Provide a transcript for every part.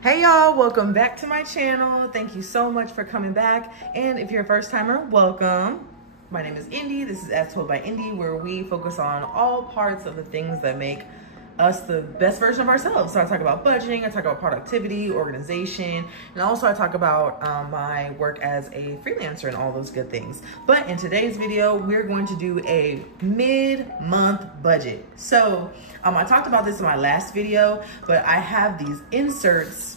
Hey y'all, welcome back to my channel. Thank you so much for coming back. And if you're a first timer, welcome. My name is Indi. This is As Told by Indi, where we focus on all parts of the things that make us the best version of ourselves. So I talk about budgeting, I talk about productivity, organization, and also I talk about my work as a freelancer and all those good things. But in today's video, we're going to do a mid-month budget. So I talked about this in my last video, but I have these inserts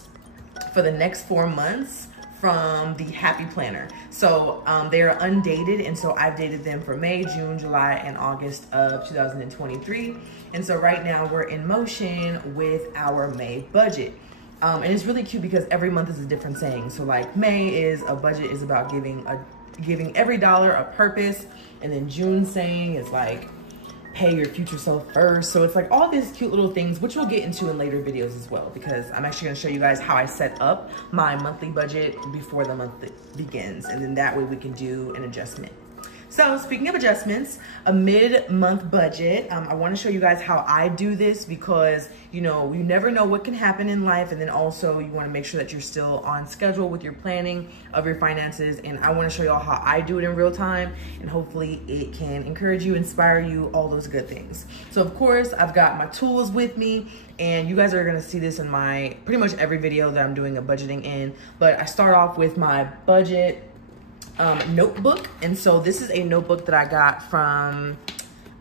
for the next 4 months from the Happy Planner. So they are undated, and so I've dated them for May, June, July, and August of 2023. And so right now we're in motion with our May budget. And it's really cute because every month is a different saying. So like May is a budget is about giving every dollar a purpose. And then June saying is like, pay your future self first. So it's like all these cute little things, which we'll get into in later videos as well, because I'm actually gonna show you guys how I set up my monthly budget before the month begins. And then that way we can do an adjustment. So speaking of adjustments, a mid-month budget, I wanna show you guys how I do this because, you know, you never know what can happen in life. And then also you wanna make sure that you're still on schedule with your planning of your finances. And I wanna show y'all how I do it in real time. And hopefully it can encourage you, inspire you, all those good things. So of course, I've got my tools with me. And you guys are gonna see this in my pretty much every video that I'm doing a budgeting in. But I start off with my budget notebook. And so this is a notebook that I got from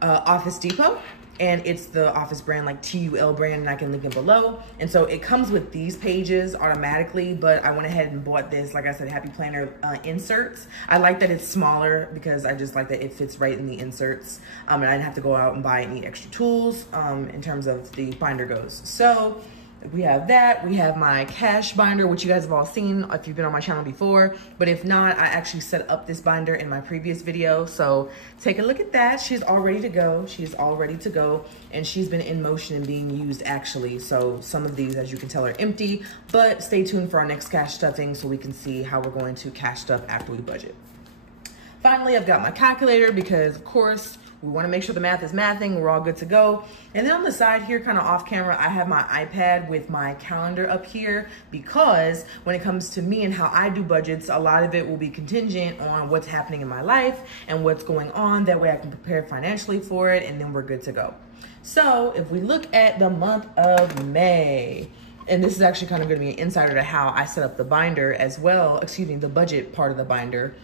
Office Depot, and it's the Office brand, like TUL brand, and I can link it below. And so it comes with these pages automatically, but I went ahead and bought this, like I said, Happy Planner inserts. I like that it's smaller because I just like that it fits right in the inserts, and I didn't have to go out and buy any extra tools in terms of the binder goes. So we have that. We have my cash binder, which you guys have all seen if you've been on my channel before. But if not, I actually set up this binder in my previous video. So take a look at that. She's all ready to go. She's all ready to go. And she's been in motion and being used actually. So some of these, as you can tell, are empty. But stay tuned for our next cash stuffing so we can see how we're going to cash stuff after we budget. Finally, I've got my calculator because, of course, we want to make sure the math is mathing. We're all good to go. And then on the side here, kind of off camera, I have my iPad with my calendar up here because when it comes to me and how I do budgets, a lot of it will be contingent on what's happening in my life and what's going on. That way I can prepare financially for it, and then we're good to go. So if we look at the month of May, and this is actually kind of going to be an insider to how I set up the binder as well, excuse me, the budget part of the binder.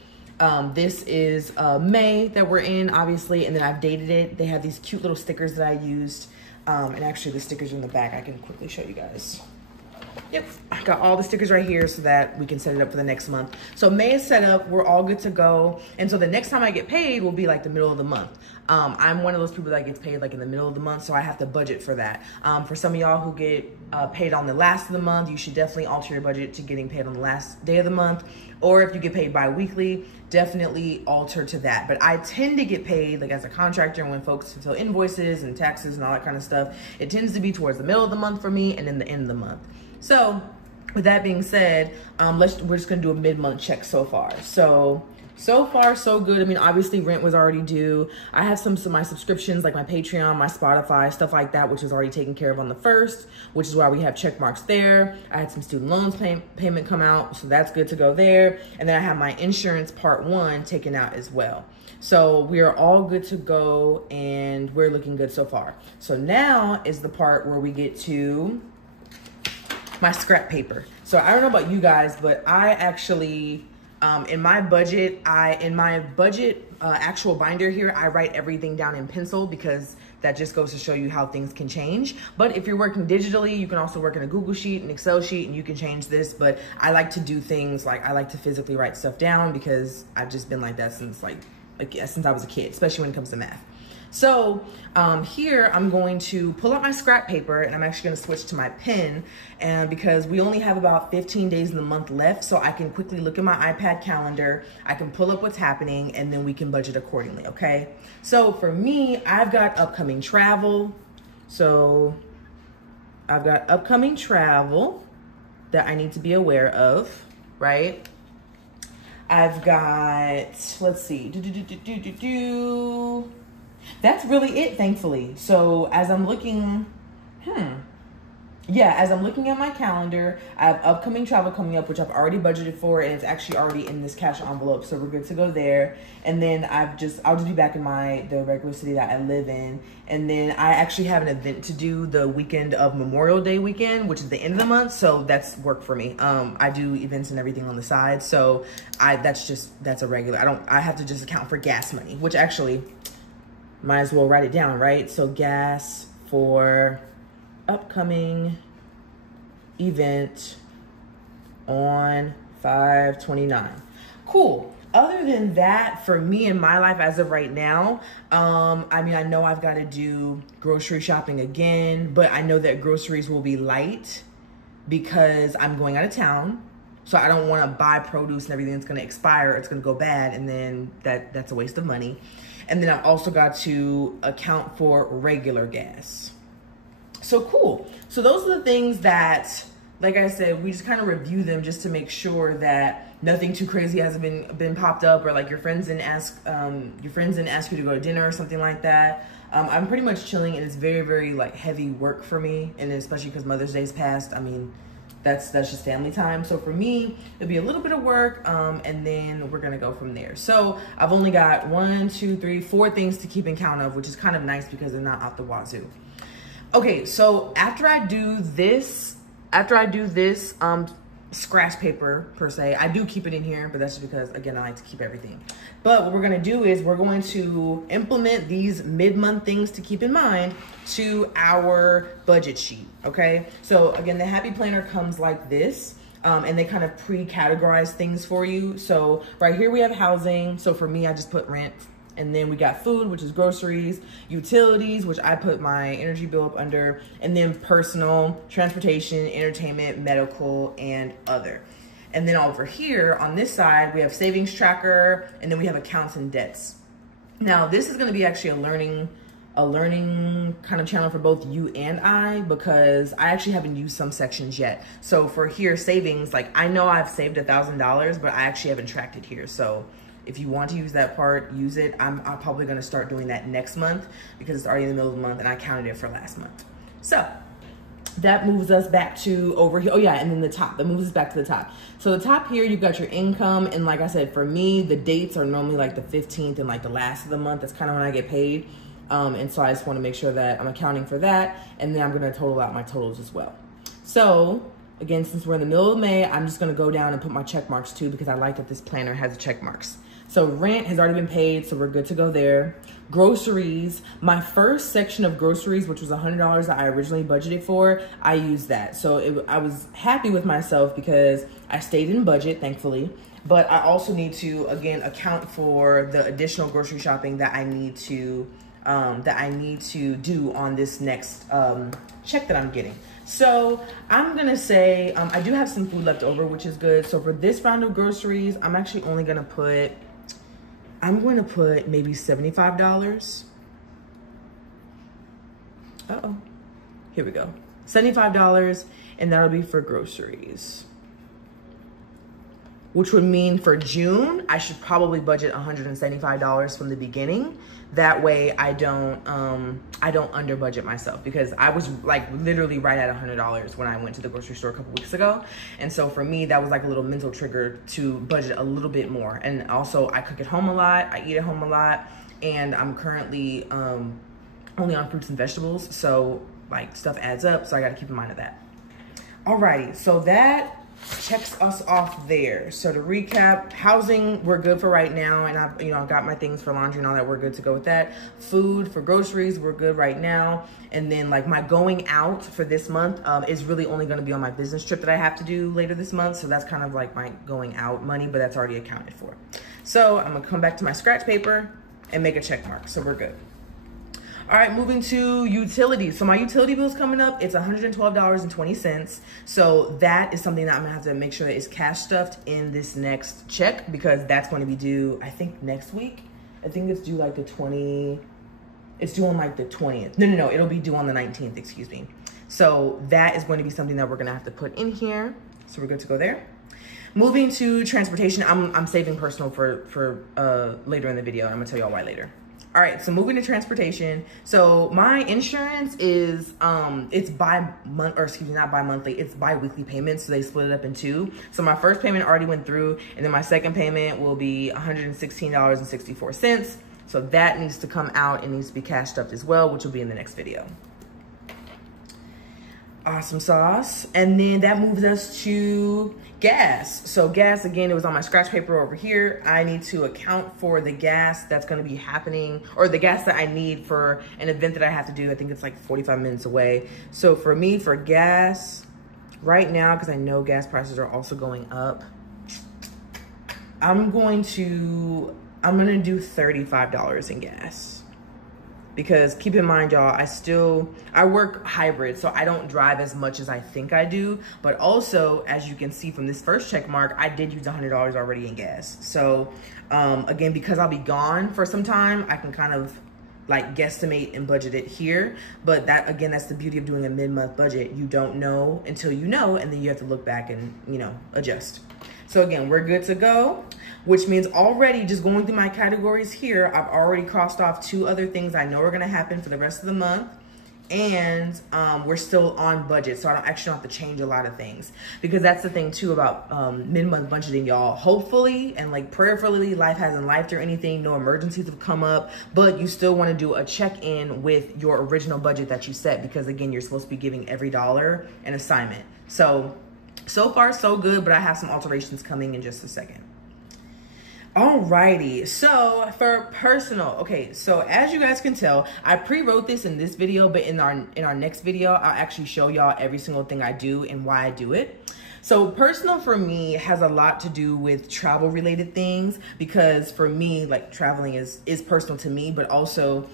This is May that we're in, obviously, and then I've dated it. They have these cute little stickers that I used, and actually the stickers in the back I can quickly show you guys. Yep, I got all the stickers right here so that we can set it up for the next month. So May is set up, we're all good to go. And so the next time I get paid will be like the middle of the month. I'm one of those people that gets paid like in the middle of the month, so I have to budget for that. For some of y'all who get paid on the last of the month, you should definitely alter your budget to getting paid on the last day of the month. Or if you get paid bi-weekly, definitely alter to that. But I tend to get paid like as a contractor, and when folks fulfill invoices and taxes and all that kind of stuff, it tends to be towards the middle of the month for me and then the end of the month. So with that being said, we're just gonna do a mid-month check so far. So far, so good. I mean, obviously rent was already due. I have some of my subscriptions like my Patreon, my Spotify, stuff like that, which was already taken care of on the 1st, which is why we have check marks there. I had some student loans payment come out, so that's good to go there. And then I have my insurance part 1 taken out as well. So we are all good to go and we're looking good so far. So now is the part where we get to my scrap paper. So I don't know about you guys, but I actually, in my budget actual binder here, I write everything down in pencil because that just goes to show you how things can change. But if you're working digitally, you can also work in a Google sheet, an Excel sheet, and you can change this. But I like to do things like I like to physically write stuff down because I've just been like that since since I was a kid, especially when it comes to math. So here I'm going to pull out my scrap paper, and I'm actually going to switch to my pen, and because we only have about 15 days in the month left, so I can quickly look at my iPad calendar, I can pull up what's happening, and then we can budget accordingly, okay? So for me, I've got upcoming travel. So I've got upcoming travel that I need to be aware of, right? I've got, let's see, that's really it, thankfully. So as I'm looking, yeah, as I'm looking at my calendar, I have upcoming travel coming up, which I've already budgeted for, and it's actually already in this cash envelope, so we're good to go there. And then I'll just be back in the regular city that I live in. And then I actually have an event to do the weekend of Memorial Day weekend, which is the end of the month, so that's work for me. I do events and everything on the side, so that's a regular. I have to just account for gas money, which actually might as well write it down, right? So gas for upcoming event on 5/29. Cool. Other than that, for me in my life as of right now, I mean, I know I've got to do grocery shopping again, but I know that groceries will be light because I'm going out of town. So I don't want to buy produce and everything that's going to expire. It's going to go bad, and then that's a waste of money. And then I've also got to account for regular gas. So cool. So those are the things that, like I said, we just kind of review them just to make sure that nothing too crazy hasn't been popped up, or like your friends didn't ask you to go to dinner or something like that. I'm pretty much chilling, and it's very, very like heavy work for me, and especially because Mother's Day's passed. I mean, that's just family time. So for me, it'll be a little bit of work, and then we're gonna go from there. So I've only got 1, 2, 3, 4 things to keep in count of, which is kind of nice because they're not out the wazoo. Okay, so after I do this scratch paper per se, I do keep it in here, but that's just because, again, I like to keep everything. But what we're gonna do is we're going to implement these mid-month things to keep in mind to our budget sheet, okay? So again, the Happy Planner comes like this, and they kind of pre-categorize things for you. So right here we have housing. So for me, I just put rent. And then we got food, which is groceries, utilities, which I put my energy bill up under, and then personal, transportation, entertainment, medical, and other. And then over here on this side, we have savings tracker, and then we have accounts and debts. Now, this is gonna be actually a learning kind of channel for both you and I, because I actually haven't used some sections yet. So for here, savings, like I know I've saved $1,000, but I actually haven't tracked it here. So if you want to use that part, use it. I'm probably gonna start doing that next month because it's already in the middle of the month and I counted it for last month. So that moves us back to over here. Oh yeah, and then the top, that moves us back to the top. So the top here, you've got your income. And like I said, for me, the dates are normally like the 15th and like the last of the month. That's kind of when I get paid. And so I just wanna make sure that I'm accounting for that. And then I'm gonna total out my totals as well. So again, since we're in the middle of May, I'm just gonna go down and put my check marks too, because I like that this planner has the check marks. So rent has already been paid, so we're good to go there. Groceries, my first section of groceries, which was $100 that I originally budgeted for, I used that. So I was happy with myself because I stayed in budget, thankfully. But I also need to, again, account for the additional grocery shopping that I need to do on this next check that I'm getting. So I'm gonna say, I do have some food left over, which is good. So for this round of groceries, I'm actually only gonna put, maybe $75. Uh-oh, here we go. $75, and that'll be for groceries. Which would mean for June, I should probably budget $175 from the beginning. That way I don't under budget myself, because I was like literally right at $100 when I went to the grocery store a couple weeks ago. And so for me, that was like a little mental trigger to budget a little bit more. And also I cook at home a lot, I eat at home a lot, and I'm currently only on fruits and vegetables. So like stuff adds up, so I gotta keep in mind of that. Alrighty, so that checks us off there. So to recap, housing, we're good for right now, and I've got my things for laundry and all that, we're good to go with that. Food, for groceries, we're good right now. And then like my going out for this month is really only going to be on my business trip that I have to do later this month. So that's kind of like my going out money, but that's already accounted for. So I'm gonna come back to my scratch paper and make a check mark, so we're good. All right, moving to utilities. So my utility bill is coming up. It's $112.20. So that is something that I'm gonna have to make sure that is cash stuffed in this next check, because that's going to be due, I think, next week. I think it's due like the 20, it's due on like the 20th. No, it'll be due on the 19th, excuse me. So that is going to be something that we're gonna have to put in here. So we're good to go there. Moving to transportation, I'm saving personal for later in the video, and I'm gonna tell y'all why later. All right, so moving to transportation. So my insurance is, it's bi-month, or excuse me, not bi-monthly, it's bi-weekly payments. So they split it up in two. So my first payment already went through, and then my second payment will be $116.64. So that needs to come out and needs to be cashed up as well, which will be in the next video. Awesome sauce. And then that moves us to gas. So gas, again, it was on my scratch paper over here. I need to account for the gas that's going to be happening, or the gas that I need for an event that I have to do. I think it's like 45 minutes away. So for me, for gas right now, because I know gas prices are also going up, I'm gonna do $35 in gas. Because keep in mind, y'all, I work hybrid, so I don't drive as much as I think I do. But also, as you can see from this first check mark, I did use $100 already in gas. So again, because I'll be gone for some time, I can kind of like guesstimate and budget it here. But that, again, that's the beauty of doing a mid-month budget. You don't know until you know, and then you have to look back and, you know, adjust. So again, we're good to go, which means already just going through my categories here, I've already crossed off 2 other things I know are gonna happen for the rest of the month. And we're still on budget, so I don't have to change a lot of things, because that's the thing too about mid-month budgeting, y'all. Hopefully and like prayerfully, life hasn't lifed or anything, no emergencies have come up, but you still want to do a check-in with your original budget that you set, because again, you're supposed to be giving every dollar an assignment. So far so good, but I have some alterations coming in just a second. Alrighty, so for personal, okay, so as you guys can tell, I pre-wrote this in this video, but in our next video, I'll actually show y'all every single thing I do and why I do it. So personal for me has a lot to do with travel related things, because for me, like, traveling is personal to me, but also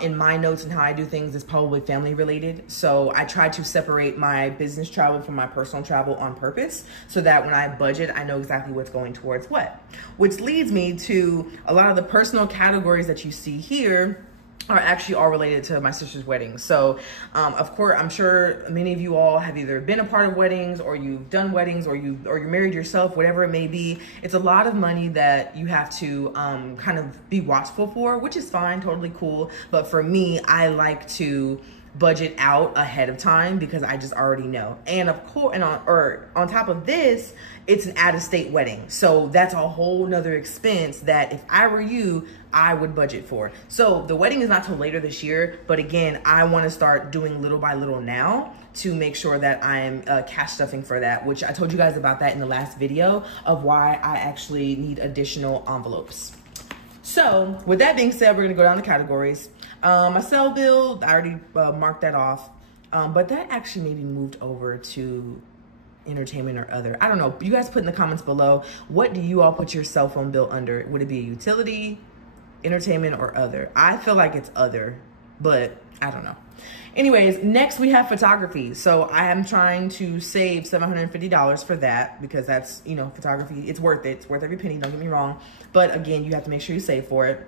in my notes and how I do things is probably family related. So I try to separate my business travel from my personal travel on purpose, so that when I budget, I know exactly what's going towards what. Which leads me to a lot of the personal categories that you see here are actually all related to my sister's wedding. So of course, I'm sure many of you all have either been a part of weddings, or you've done weddings, or you're married yourself, whatever it may be. It's a lot of money that you have to kind of be watchful for, which is fine, totally cool. But for me, I like to budget out ahead of time, because I just already know. And of course, and on top of this, it's an out-of-state wedding. So that's a whole nother expense that if I were you, I would budget for. So the wedding is not till later this year, but again, I want to start doing little by little now to make sure that I'm cash stuffing for that, which I told you guys about that in the last video of why I actually need additional envelopes. So with that being said, we're gonna go down the categories. My cell bill, I already marked that off, but that actually maybe moved over to entertainment or other. I don't know. You guys put in the comments below, what do you all put your cell phone bill under? Would it be a utility, entertainment, or other? I feel like it's other, but I don't know. Anyways, next we have photography. So I am trying to save $750 for that, because that's, you know, photography, it's worth it. It's worth every penny, don't get me wrong. But again, you have to make sure you save for it.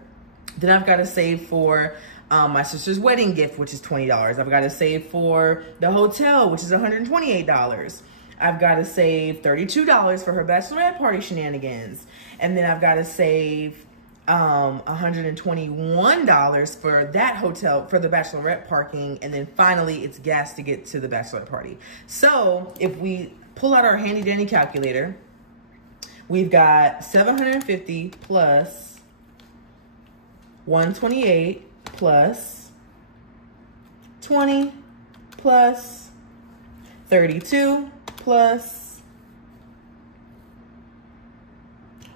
Then I've got to save for my sister's wedding gift, which is $20. I've got to save for the hotel, which is $128. I've got to save $32 for her bachelorette party shenanigans. And then I've got to save $121 for that hotel, for the bachelorette parking. And then finally, it's gas to get to the bachelorette party. So if we pull out our handy dandy calculator, we've got 750 plus 128 plus 20 plus 32 plus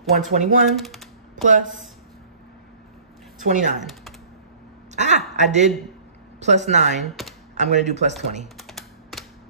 121 plus 29. I did plus 9. I'm going to do plus 20.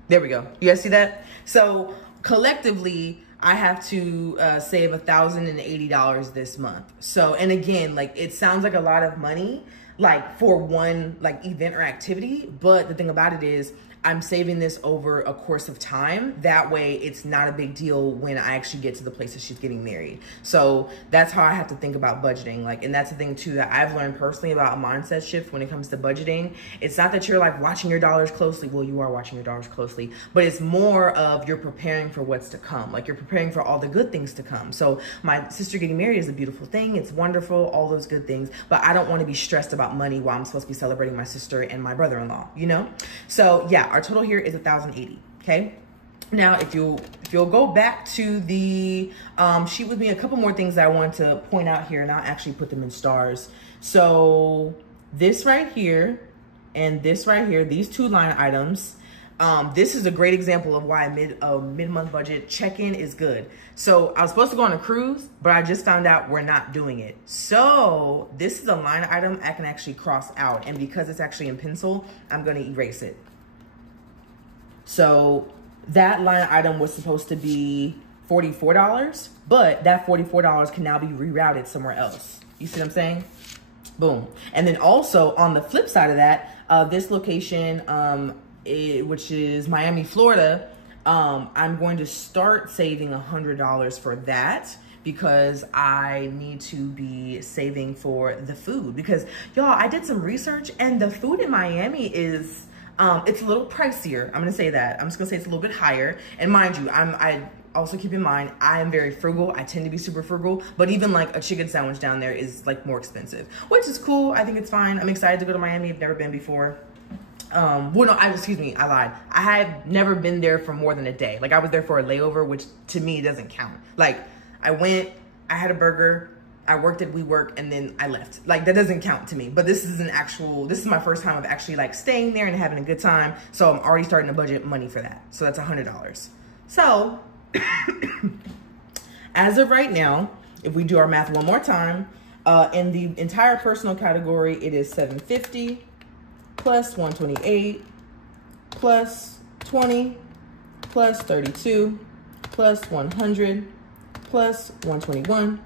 There we go. You guys see that? So collectively, I have to save $1,080 this month. So, and again, like, it sounds like a lot of money, like for one like event or activity, but the thing about it is I'm saving this over a course of time. That way it's not a big deal when I actually get to the place that she's getting married. So that's how I have to think about budgeting. Like, and that's the thing too that I've learned personally about a mindset shift when it comes to budgeting. It's not that you're like watching your dollars closely. Well, you are watching your dollars closely, but it's more of you're preparing for what's to come. Like, you're preparing for all the good things to come. So my sister getting married is a beautiful thing. It's wonderful, all those good things, but I don't want to be stressed about money while I'm supposed to be celebrating my sister and my brother-in-law, you know? So yeah, our total here is $1,080. Okay. Now, if you'll go back to the sheet with me, a couple more things that I want to point out here, and I'll actually put them in stars. So this right here and this right here, these two line items, this is a great example of why a mid-month budget check-in is good. So I was supposed to go on a cruise, but I just found out we're not doing it. So this is a line item I can actually cross out. And because it's actually in pencil, I'm going to erase it. So that line item was supposed to be $44, but that $44 can now be rerouted somewhere else. You see what I'm saying? Boom. And then also on the flip side of that, this location, which is Miami, Florida, I'm going to start saving $100 for that because I need to be saving for the food. Because y'all, I did some research and the food in Miami is, it's a little pricier. I'm gonna say that. I'm just gonna say it's a little bit higher. And mind you, I also keep in mind, I am very frugal. I tend to be super frugal, but even like a chicken sandwich down there is like more expensive, which is cool. I think it's fine. I'm excited to go to Miami. I've never been before. Well, no, excuse me, I lied. I had never been there for more than a day. Like, I was there for a layover, which to me doesn't count. Like, I went, I had a burger, I worked at WeWork, and then I left. Like, that doesn't count to me. But this is this is my first time of actually like staying there and having a good time. So I'm already starting to budget money for that. So that's $100. So as of right now, if we do our math one more time, in the entire personal category, it is $750 plus $128 plus $20 plus $32 plus $100 plus $121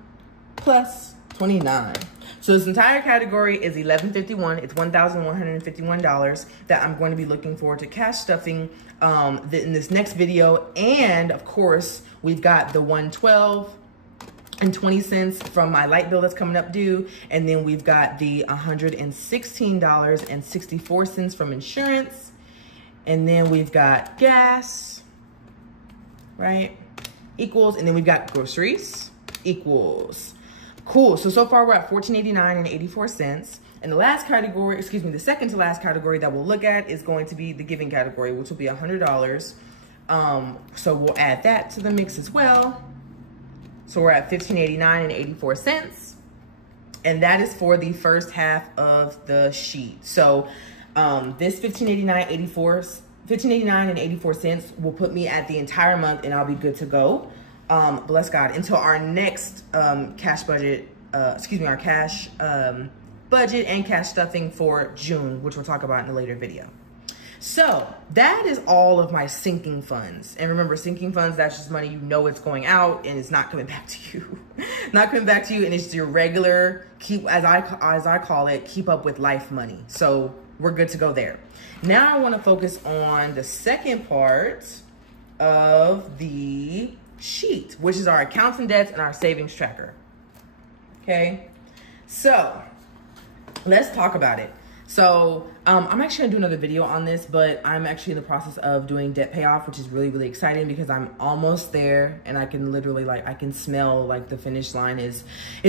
plus $29. So this entire category is $1,151. It's $1,151 that I'm going to be looking forward to cash stuffing in this next video. And of course, we've got the $112.20 from my light bill that's coming up due. And then we've got the $116.64 from insurance. And then we've got gas, right? Equals, and then we've got groceries equals. Cool, so far we're at $14.89.84. And the last category, excuse me, the second to last category that we'll look at is going to be the giving category, which will be $100. So we'll add that to the mix as well. So we're at $15.89.84. And that is for the first half of the sheet. So this $15.89.84 will put me at the entire month and I'll be good to go. Bless God, until our next cash budget, our cash budget and cash stuffing for June, which we'll talk about in a later video. So that is all of my sinking funds. And remember, sinking funds, that's just money you know it's going out and it's not coming back to you. Not coming back to you, and it's your regular, as I call it, keep up with life money. So we're good to go there. Now I want to focus on the second part of the sheet, which is our accounts and debts and our savings tracker. Okay, so let's talk about it. So I'm actually gonna do another video on this, but I'm actually in the process of doing debt payoff, which is really, really exciting because I'm almost there, and I can literally, like, I can smell like the finish line it's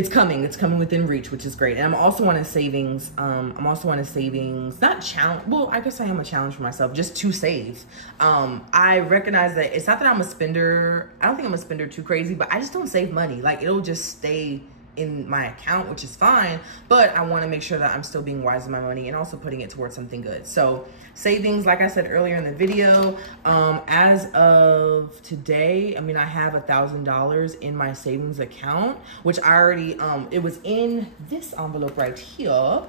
coming within reach, which is great. And I'm also on a savings, not challenge, well, I guess I am a challenge for myself, just to save. I recognize that it's not that I'm a spender, I don't think I'm a spender too crazy, but I just don't save money. Like, it'll just stay in my account, which is fine, but I want to make sure that I'm still being wise with my money and also putting it towards something good. So savings, like I said earlier in the video, as of today, I mean, I have $1,000 in my savings account, which I already, it was in this envelope right here.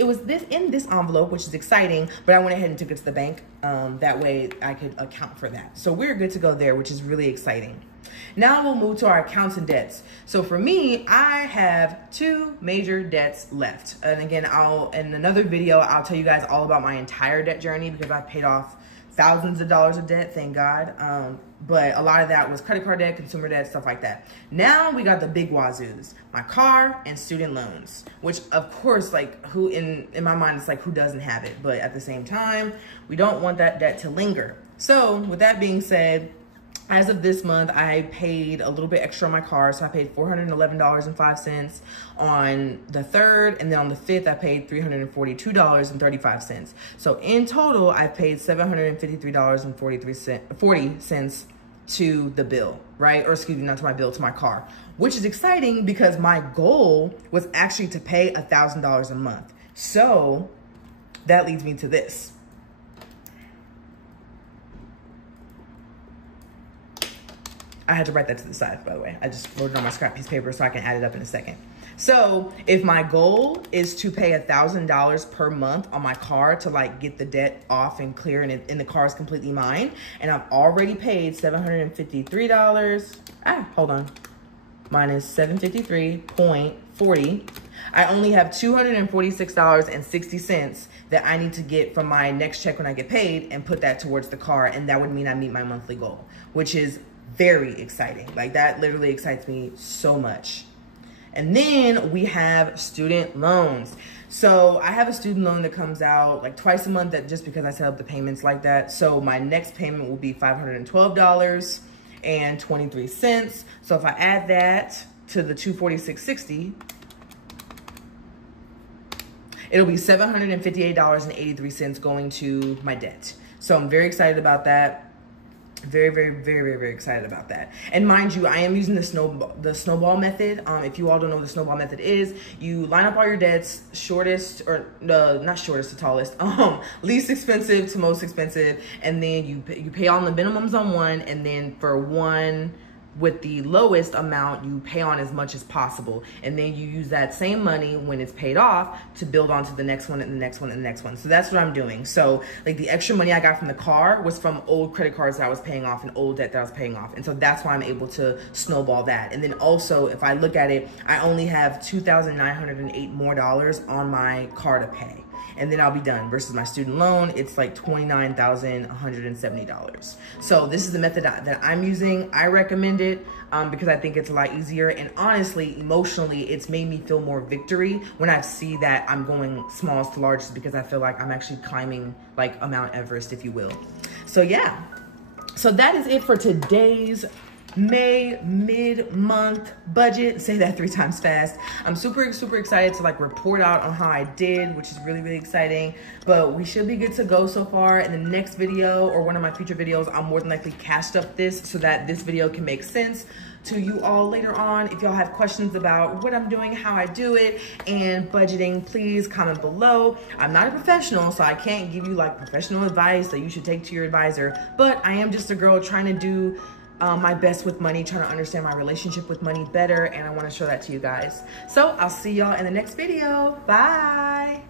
it was this in this envelope, which is exciting, but I went ahead and took it to the bank. That way I could account for that. So we're good to go there, which is really exciting. Now we'll move to our accounts and debts. So for me, I have 2 major debts left. And again, in another video, I'll tell you guys all about my entire debt journey because I've paid off thousands of dollars of debt, thank God. But a lot of that was credit card debt, consumer debt, stuff like that. Now we got the big wazoos, my car and student loans, which of course, like who in my mind, it's like who doesn't have it? But at the same time, we don't want that debt to linger. So with that being said, as of this month, I paid a little bit extra on my car. So I paid $411.05 on the 3rd. And then on the 5th, I paid $342.35. So in total, I paid $753.40 to the bill, right? Or excuse me, not to my bill, to my car, which is exciting because my goal was actually to pay $1,000 a month. So that leads me to this. I had to write that to the side, by the way. I just wrote it on my scrap piece of paper so I can add it up in a second. So if my goal is to pay $1,000 per month on my car to like get the debt off and clear and the car is completely mine, and I've already paid $753, hold on, minus $753.40. I only have $246.60 that I need to get from my next check when I get paid and put that towards the car, and that would mean I meet my monthly goal, which is very exciting. Like that literally excites me so much. And then we have student loans. So I have a student loan that comes out like twice a month, that just because I set up the payments like that. So my next payment will be $512.23. So if I add that to the $246.60, it'll be $758.83 going to my debt. So I'm very excited about that. Very excited about that. And mind you, I am using the snowball method. If you all don't know what the snowball method is, you line up all your debts, shortest, or not shortest to tallest, least expensive to most expensive, and then you pay on the minimums on one, and then for one with the lowest amount, you pay on as much as possible. And then you use that same money when it's paid off to build onto the next one and the next one and the next one. So that's what I'm doing. So like the extra money I got from the car was from old credit cards that I was paying off and old debt that I was paying off. And so that's why I'm able to snowball that. And then also, if I look at it, I only have $2,908 more on my car to pay. And then I'll be done. Versus my student loan, it's like $29,170. So this is the method that I'm using. I recommend it because I think it's a lot easier. And honestly, emotionally, it's made me feel more victory when I see that I'm going smallest to largest, because I feel like I'm actually climbing like a Mount Everest, if you will. So yeah, so that is it for today's May mid-month budget. Say that 3 times fast. I'm super excited to like report out on how I did, which is really exciting. But we should be good to go so far. In the next video or one of my future videos, I'll more than likely cast up this so that this video can make sense to you all later on. If y'all have questions about what I'm doing, how I do it, and budgeting, please comment below. I'm not a professional, so I can't give you like professional advice that you should take to your advisor, but I am just a girl trying to do my best with money, trying to understand my relationship with money better, and I want to show that to you guys. So I'll see y'all in the next video. Bye.